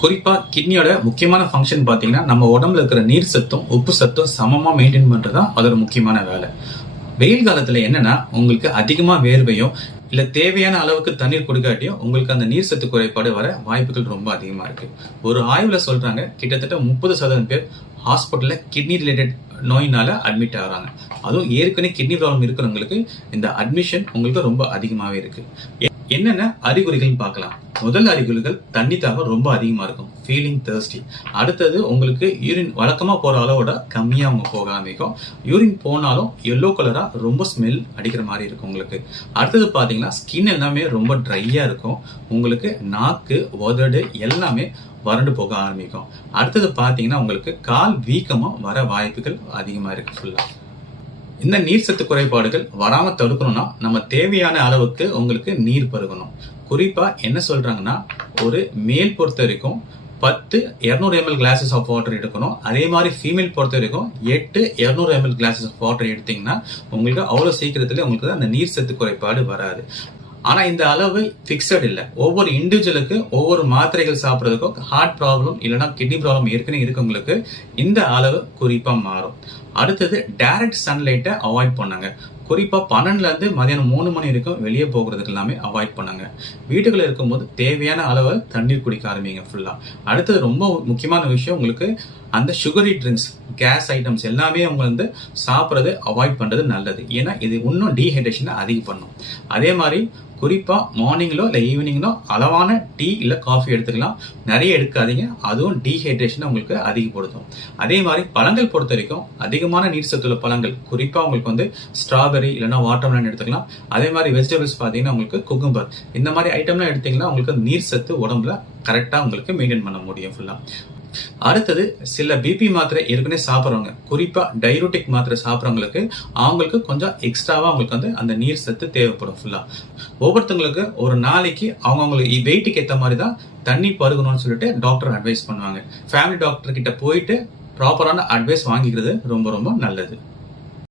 குறிப்பாக கிட்னியோட முக்கியமான ஃபங்க்ஷன் பார்த்தீங்கன்னா நம்ம உடம்புல இருக்கிற நீர் சத்தும் உப்பு சத்தும் சமமாக மெயின்டைன் பண்ணுறது தான் அதோட முக்கியமான வேலை. வெயில் காலத்தில் என்னென்னா உங்களுக்கு அதிகமாக வேர்வையும் இல்லை தேவையான அளவுக்கு தண்ணீர் கொடுக்காட்டியும் உங்களுக்கு அந்த நீர் சத்து குறைபாடு வர வாய்ப்புகள் ரொம்ப அதிகமாக இருக்குது ஒரு ஆய்வில் சொல்கிறாங்க கிட்டத்தட்ட முப்பது சதவீதம் பேர் ஹாஸ்பிட்டலில் கிட்னி ரிலேட்டட் நோயினால அட்மிட் ஆகிறாங்க. அதுவும் ஏற்கனவே கிட்னி ப்ராப்ளம் இருக்கிறவங்களுக்கு இந்த அட்மிஷன் உங்களுக்கு ரொம்ப அதிகமாகவே இருக்குது என்னென்ன அறிகுறிகள்னு பார்க்கலாம். முதல் அறிகுறிகள் தண்ணி தாகம் ரொம்ப அதிகமாக இருக்கும். ஃபீலிங் தேர்ஸ்டி அடுத்தது உங்களுக்கு யூரின் வழக்கமாக போகிற அளவோட கம்மியாக அவங்க போக ஆரம்பிக்கும். யூரின் போனாலும் எல்லோ கலராக ரொம்ப ஸ்மெல் அடிக்கிற மாதிரி இருக்கும் உங்களுக்கு. அடுத்தது பார்த்தீங்கன்னா ஸ்கின் எல்லாமே ரொம்ப ட்ரையாக இருக்கும். உங்களுக்கு நாக்கு உதடு எல்லாமே வறண்டு போக ஆரம்பிக்கும். அடுத்தது பார்த்தீங்கன்னா உங்களுக்கு கால் வீக்கமாக வர வாய்ப்புகள் அதிகமாக இருக்கு ஃபுல்லாக இந்த நீர் சத்து குறைபாடுகள் வராமல் தடுக்கணும்னா நம்ம தேவையான அளவுக்கு உங்களுக்கு நீர் பருகணும். குறிப்பாக என்ன சொல்கிறாங்கன்னா ஒரு மேல் பொறுத்த வரைக்கும் பத்து இரநூறு எம்எல் கிளாஸஸ் ஆஃப் வாட்டர் எடுக்கணும். அதே மாதிரி ஃபீமேல் பொறுத்த வரைக்கும் எட்டு இரநூறு எம்எல் கிளாஸஸ் ஆஃப் வாட்டர் எடுத்தீங்கன்னா உங்களுக்கு அவ்வளோ சீக்கிரத்துலேயே உங்களுக்கு அந்த நீர் சத்து குறைபாடு வராது. ஆனா இந்த அளவு பிக்சட் இல்லை. ஒவ்வொரு இண்டிவிஜுவலுக்கு ஒவ்வொரு மாத்திரைகள் சாப்பிட்றதுக்கும் ஹார்ட் ப்ராப்ளம் இல்லைனா கிட்னி ப்ராப்ளம் ஏற்கனவே இருக்கவங்களுக்கு இந்த அளவு குறிப்பா மாறும். அடுத்தது டைரக்ட் சன்லைட்டை அவாய்ட் பண்ணுங்க. குறிப்பாக பன்னெண்டுலேருந்து மதியானம் மூணு மணி வரைக்கும் வெளியே போகிறதுக்கு எல்லாமே அவாய்ட் பண்ணுங்க. வீட்டுக்குள்ளே இருக்கும்போது தேவையான அளவு தண்ணீர் குடிக்க ஆரம்பிங்க ஃபுல்லாக அடுத்தது ரொம்ப முக்கியமான விஷயம் உங்களுக்கு அந்த சுகரி ட்ரிங்க்ஸ் கேஸ் ஐட்டம்ஸ் எல்லாமே அவங்க வந்து சாப்பிட்றது அவாய்ட் பண்ணுறது நல்லது. ஏன்னா இது இன்னும் டீஹைட்ரேஷனை அதிகம் பண்ணும். அதே மாதிரி குறிப்பாக மார்னிங்கிலோ இல்லை ஈவினிங்லோ அளவான டீ இல்லை காஃபி எடுத்துக்கலாம். நிறைய எடுக்காதீங்க. அதுவும் டீஹைட்ரேஷனை உங்களுக்கு அதிகப்படுத்தும். அதே மாதிரி பழங்கள் பொறுத்த வரைக்கும் அதிகமான நீர் சத்துள்ள பழங்கள் குறிப்பாக உங்களுக்கு வந்து ஸ்ட்ராபெரி இல்லைன்னா வாட்டர்மெலன் எடுத்துக்கலாம். அதே மாதிரி வெஜிடபிள்ஸ் பார்த்தீங்கன்னா உங்களுக்கு குக்கும்பர் இந்த மாதிரி ஐட்டம்லாம் எடுத்தீங்கன்னா உங்களுக்கு நீர் சத்து உடம்புல கரெக்டாக உங்களுக்கு மெயின்டைன் பண்ண முடியும் ஃபுல்லாக அடுத்தது சில பிபி மாத்திரை ஏற்கனவே சாப்பிட்றவங்க குறிப்பாக டைரோட்டிக் மாத்திரை சாப்பிட்றவங்களுக்கு அவங்களுக்கு கொஞ்சம் எக்ஸ்ட்ராவாக அவங்களுக்கு வந்து அந்த நீர் சத்து தேவைப்படும் ஃபுல்லாக ஒவ்வொருத்தவங்களுக்கு ஒரு நாளைக்கு அவங்கவுங்களுக்கு வெயிட்டுக்கு ஏற்ற மாதிரி தான் தண்ணி பருகணும்னு சொல்லிட்டு டாக்டர் அட்வைஸ் பண்ணுவாங்க. ஃபேமிலி டாக்டர் கிட்ட போயிட்டு ப்ராப்பரான அட்வைஸ் வாங்கிக்கிறது ரொம்ப ரொம்ப நல்லது.